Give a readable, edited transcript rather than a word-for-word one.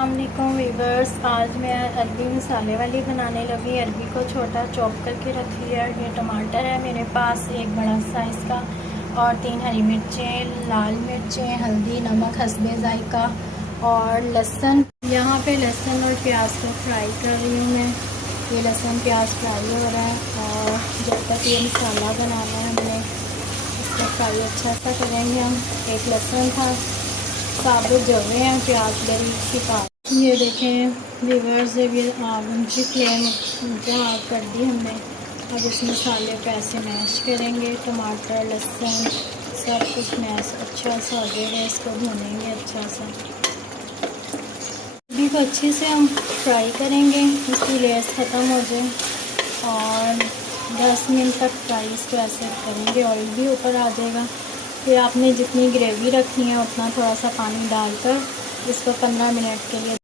अस्सलामुअलैकुम वीवर्स। आज मैं अरबी मसाले वाली बनाने लगी। अरबी को छोटा चॉप करके रख लिया। ये टमाटर है मेरे पास एक बड़ा साइज़ का, और 3 हरी मिर्चें, लाल मिर्चें, हल्दी, नमक हस्बे जायका, और लहसुन। यहाँ पे लहसुन और प्याज को फ्राई कर रही हूँ मैं। ये लहसुन प्याज फ्राई हो रहा है, और जब तक ये मसाला बनाना है हमने इसको फ्राई अच्छा सा करेंगे हम। एक लहसुन था, साबुत जवे हैं, प्याज बारीक सी काट। ये देखें व्यूअर्स, ये आग ऊंची फ्लेम जहाँ कर दी हमने। अब इस मसाले पे ऐसे मैश करेंगे, टमाटर लहसुन सब कुछ मैश अच्छा सा हो जाएगा। इसको भूनेंगे अच्छा सा, अभी को अच्छे से हम फ्राई करेंगे, इसकी लेयर्स ख़त्म हो जाए। और 10 मिनट तक फ्राई इसको ऐसे करेंगे, ऑयल भी ऊपर आ जाएगा। फिर आपने जितनी ग्रेवी रखनी है उतना थोड़ा सा पानी डालकर इसको 15 मिनट के लिए